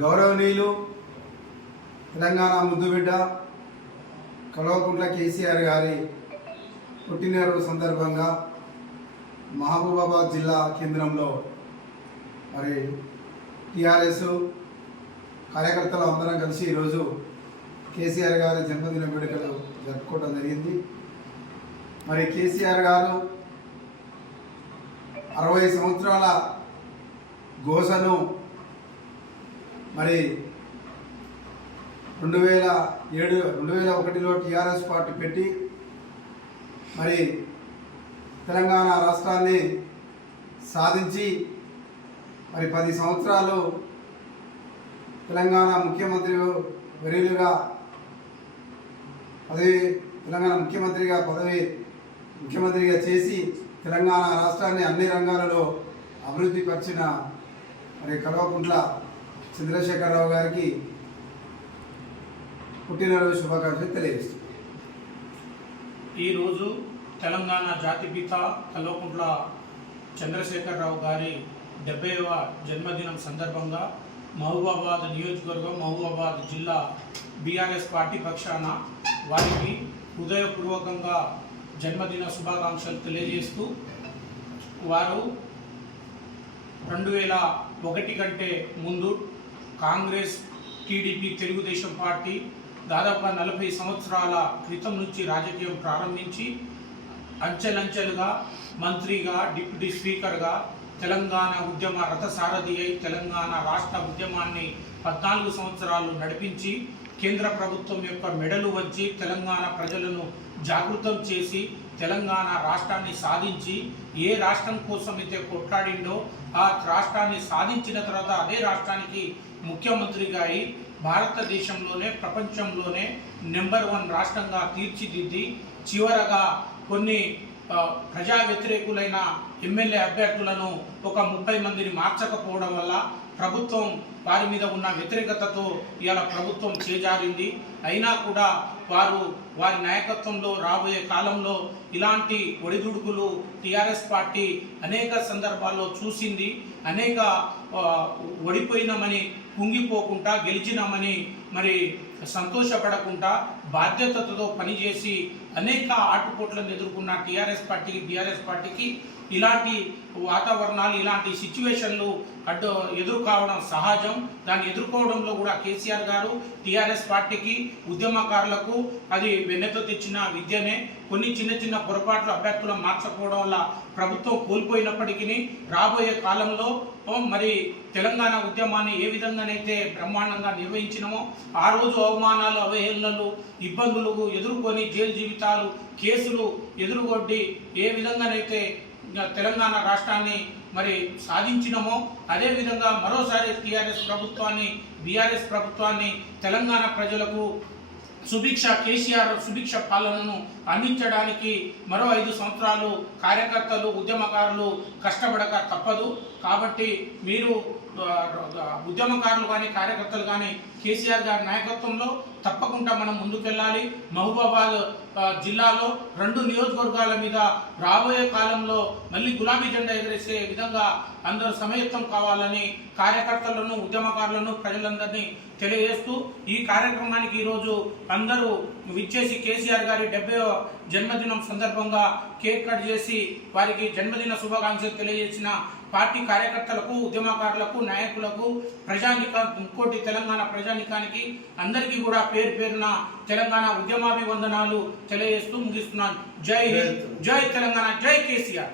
గౌరవనీయులు తెలంగాణ ముద్దుబిడ్డ కల్వకుంట్ల కేసీఆర్ గారి పుట్టినరోజు సందర్భంగా మహబూబాబాద్ జిల్లా కేంద్రంలో మరి టీఆర్ఎస్ కార్యకర్తలు అందరం కలిసి ఈరోజు కేసీఆర్ గారి జన్మదిన వేడుకలు జరుపుకోవడం జరిగింది. మరి కేసీఆర్ గారు 60 సంవత్సరాల గోసను మరి 2001లో టీఆర్ఎస్ పార్టీ పెట్టి మరి తెలంగాణ రాష్ట్రాన్ని సాధించి మరి 10 సంవత్సరాలు తెలంగాణ ముఖ్యమంత్రి వర్యులుగా తెలంగాణ ముఖ్యమంత్రిగా చేసి తెలంగాణ రాష్ట్రాన్ని అన్ని రంగాలలో అభివృద్ధి పరిచిన మరి కల్వకుంట్ల చంద్రశేఖరరావు గారికి పుట్టినరోజు శుభాకాంక్షలు తెలియజేస్తున్నాను. ఈరోజు తెలంగాణ జాతిపిత కల్వకుంట్ల చంద్రశేఖరరావు గారి 70వ జన్మదినం సందర్భంగా మహబూబాబాద్ నియోజకవర్గం మహబూబాబాద్ జిల్లా బీఆర్ఎస్ పార్టీ పక్షాన వారికి హృదయపూర్వకంగా జన్మదిన శుభాకాంక్షలు తెలియజేస్తూ వారు 2001 కంటే ముందు కాంగ్రెస్, టీడీపీ, తెలుగుదేశం పార్టీ దాదాపుగా 40 సంవత్సరాల క్రితం నుంచి రాజకీయం ప్రారంభించి అంచెలంచెలుగా మంత్రిగా, డిప్యూటీ స్పీకర్గా తెలంగాణ ఉద్యమ రథసారథి అయి తెలంగాణ రాష్ట్ర ఉద్యమాన్ని 14 సంవత్సరాలు నడిపించి కేంద్ర ప్రభుత్వం యొక్క మెడలు వంచి తెలంగాణ ప్రజలను జాగృతం చేసి తెలంగాణ రాష్ట్రాన్ని సాధించి ఏ రాష్ట్రం కోసం అయితే కొట్లాడిండో ఆ రాష్ట్రాన్ని సాధించిన తర్వాత అదే రాష్ట్రానికి ముఖ్యమంత్రిగా అయి భారతదేశంలోనే ప్రపంచంలోనే నెంబర్ 1 రాష్ట్రంగా తీర్చిదిద్ది చివరగా కొన్ని ప్రజా వ్యతిరేకులైన ఎమ్మెల్యే అభ్యర్థులను ఒక 30 మందిని మార్చకపోవడం వల్ల ప్రభుత్వం వారి మీద ఉన్న వ్యతిరేకతతో ఇవాళ ప్రభుత్వం చేజారింది. అయినా కూడా వారి నాయకత్వంలో రాబోయే కాలంలో ఇలాంటి ఒడిదుడుకులు టీఆర్ఎస్ పార్టీ అనేక సందర్భాల్లో చూసింది. అనేక ఓడిపోయినామని కుంగిపోకుండా, గెలిచినామని మరి సంతోషపడకుండా బాధ్యతతో పనిచేసి అనేక ఆటుపోట్లను ఎదుర్కొన్న టీఆర్ఎస్ పార్టీకి, బీఆర్ఎస్ పార్టీకి ఇలాంటి వాతావరణాలు, ఇలాంటి సిచ్యువేషన్లు ఎదుర్కోవడం సహజం. దాన్ని ఎదుర్కోవడంలో కూడా కేసీఆర్ గారు టీఆర్ఎస్ పార్టీకి, ఉద్యమకారులకు అది వెన్నెతో తెచ్చిన విద్యనే. కొన్ని చిన్న చిన్న పొరపాట్లు అభ్యర్థులను మార్చకపోవడం వల్ల ప్రభుత్వం కోల్పోయినప్పటికీ రాబోయే కాలంలో మరి తెలంగాణ ఉద్యమాన్ని ఏ విధంగానైతే బ్రహ్మాండంగా నిర్వహించినామో ఆ రోజు అవమానాలు, అవహేళనలు, ఇబ్బందులు ఎదుర్కొని జైలు జీవితాలు, కేసులు ఎదురుగొడ్డి ఏ విధంగానైతే తెలంగాణ రాష్ట్రాన్ని మరి సాధించినమో అదేవిధంగా మరోసారి టీఆర్ఎస్ ప్రభుత్వాన్ని, బీఆర్ఎస్ ప్రభుత్వాన్ని తెలంగాణ ప్రజలకు కేసీఆర్ సుభిక్ష పాలనను అందించడానికి మరో 5 సంవత్సరాలు కార్యకర్తలు, ఉద్యమకారులు కష్టపడక తప్పదు. కాబట్టి మీరు ఉద్యమకారులు కానీ, కార్యకర్తలు కానీ కేసీఆర్ గారి నాయకత్వంలో తప్పకుండా మనం ముందుకెళ్ళాలి. మహబూబాబాద్ జిల్లాలో 2 నియోజకవర్గాల మీద రాబోయే కాలంలో మళ్ళీ గులాబీ జెండా ఎగరేసే విధంగా అందరూ సమాయత్తం కావాలని కార్యకర్తలను, ఉద్యమకారులను, ప్రజలందరినీ తెలియజేస్తూ ఈ కార్యక్రమానికి ఈరోజు అందరూ విచ్చేసి కేసీఆర్ గారి 70వ జన్మదినం సందర్భంగా కేక్ కట్ చేసి వారికి జన్మదిన శుభాకాంక్షలు తెలియజేసిన పార్టీ కార్యకర్తలకు, ఉద్యమకారులకు, నాయకులకు, ఇంకోటి తెలంగాణ ప్రజానికానికి అందరికీ కూడా పేరు పేరున తెలంగాణ ఉద్యమాభివందనాలు తెలియజేస్తూ ముగిస్తున్నాను. జై హింద్, జై తెలంగాణ, జై కేసీఆర్.